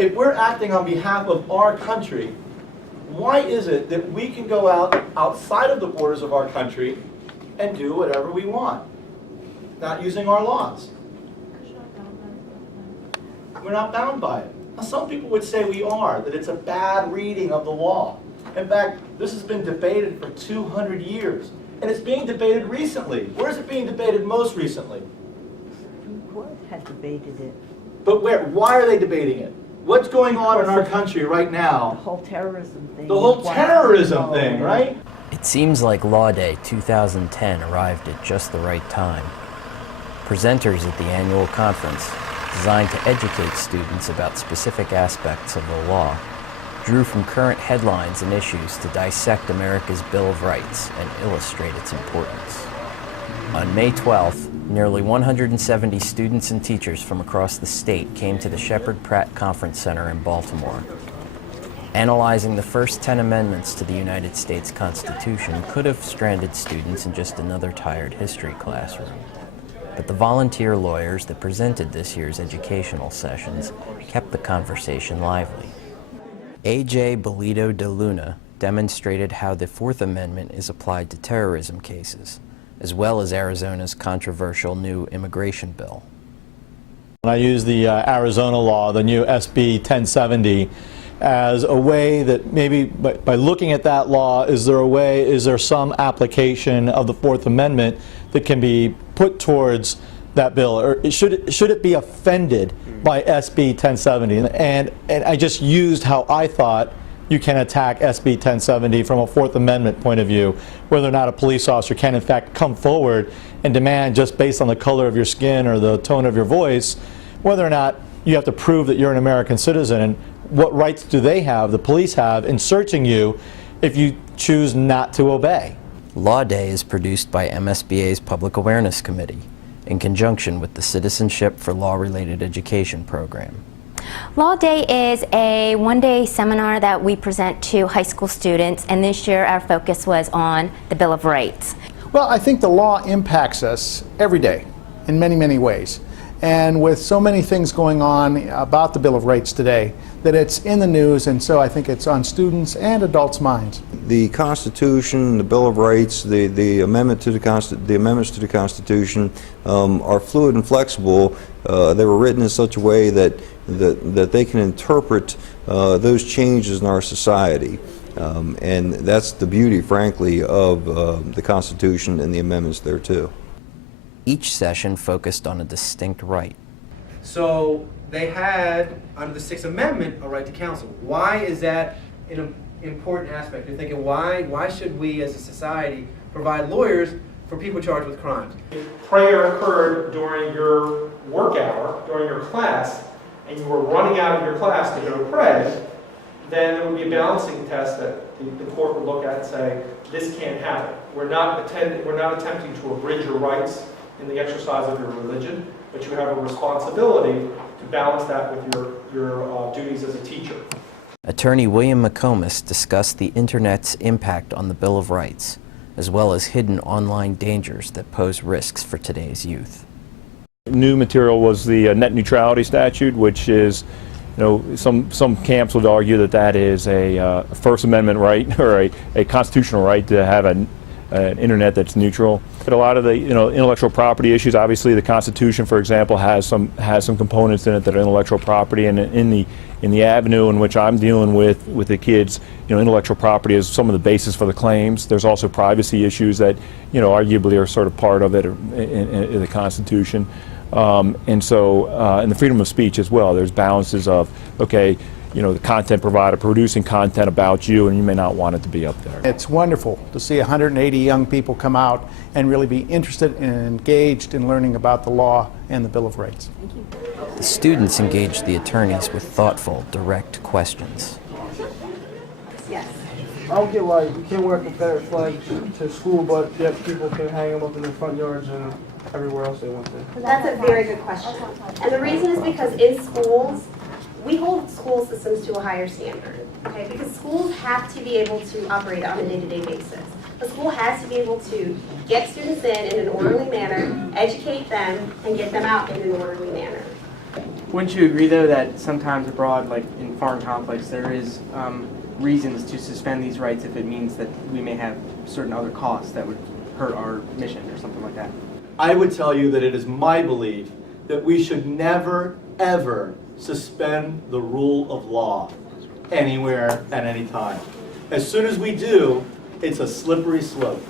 if we're acting on behalf of our country, why is it that we can go outside of the borders of our country and do whatever we want, not using our laws? We're not bound by it. Now, some people would say we are, that it's a bad reading of the law. In fact, this has been debated for 200 years, and it's being debated recently. Where is it being debated most recently? Supreme Court had debated it. But where? Why are they debating it? What's going on in our country right The now? whole terrorism thing. The whole terrorism thing, right? It seems like Law Day 2010 arrived at just the right time. Presenters at the annual conference, designed to educate students about specific aspects of the law, drew from current headlines and issues to dissect America's Bill of Rights and illustrate its importance. On May 12th, nearly 170 students and teachers from across the state came to the Sheppard Pratt Conference Center in Baltimore. Analyzing the first 10 amendments to the United States Constitution could have stranded students in just another tired history classroom. But the volunteer lawyers that presented this year's educational sessions kept the conversation lively. A.J. Bolito de Luna demonstrated how the Fourth Amendment is applied to terrorism cases, as well as Arizona's controversial new immigration bill. I use the Arizona law, the new SB 1070, as a way that maybe by looking at that law, is there some application of the Fourth Amendment that can be put towards that bill, or should it be offended by SB 1070? And I just used how I thought you can attack SB 1070 from a Fourth Amendment point of view, whether or not a police officer can in fact come forward and demand, just based on the color of your skin or the tone of your voice, whether or not you have to prove that you're an American citizen, and what rights do they have, the police have, in searching you if you choose not to obey. Law Day is produced by MSBA's Public Awareness Committee in conjunction with the Citizenship for Law-Related Education program. Law Day is a one-day seminar that we present to high school students, and this year our focus was on the Bill of Rights. Well, I think the law impacts us every day in many, many ways. And with so many things going on about the Bill of Rights today, that it's in the news, and so I think it's on students' and adults' minds. The Constitution, the Bill of Rights, the amendments to the Constitution are fluid and flexible. They were written in such a way that they can interpret those changes in our society. And that's the beauty, frankly, of the Constitution and the amendments there, too. Each session focused on a distinct right. So they had, under the Sixth Amendment, a right to counsel. Why is that an important aspect? You're thinking, why should we as a society provide lawyers for people charged with crimes? If prayer occurred during your work hour, during your class, and you were running out of your class to go pray, then there would be a balancing test that the court would look at and say, this can't happen. We're not attempting to abridge your rights in the exercise of your religion, but you have a responsibility to balance that with your duties as a teacher. Attorney William McComas discussed the Internet's impact on the Bill of Rights, as well as hidden online dangers that pose risks for today's youth. New material was the net neutrality statute, which is, some camps would argue that that is a First Amendment right or a constitutional right to have an internet that's neutral. But a lot of the intellectual property issues, obviously the Constitution, for example, has some components in it that are intellectual property, and in the avenue in which I'm dealing with the kids, intellectual property is some of the basis for the claims. There's also privacy issues that arguably are sort of part of it in the Constitution. And the freedom of speech as well. There's balances of, okay, the content provider producing content about you, and you may not want it to be up there. It's wonderful to see 180 young people come out and really be interested and engaged in learning about the law and the Bill of Rights. Thank you. The students engaged the attorneys with thoughtful, direct questions. Yes. I don't get why you can't wear a Confederate flag to school, but yet people can hang them up in their front yards and everywhere else they want to. That's a very good question. And the reason is because in schools, we hold school systems to a higher standard, okay? Because schools have to be able to operate on a day-to-day basis. A school has to be able to get students in an orderly manner, educate them, and get them out in an orderly manner. Wouldn't you agree, though, that sometimes abroad, like in foreign conflicts, there is reasons to suspend these rights if it means that we may have certain other costs that would hurt our mission or something like that? I would tell you that it is my belief that we should never, ever suspend the rule of law anywhere at any time. As soon as we do, it's a slippery slope.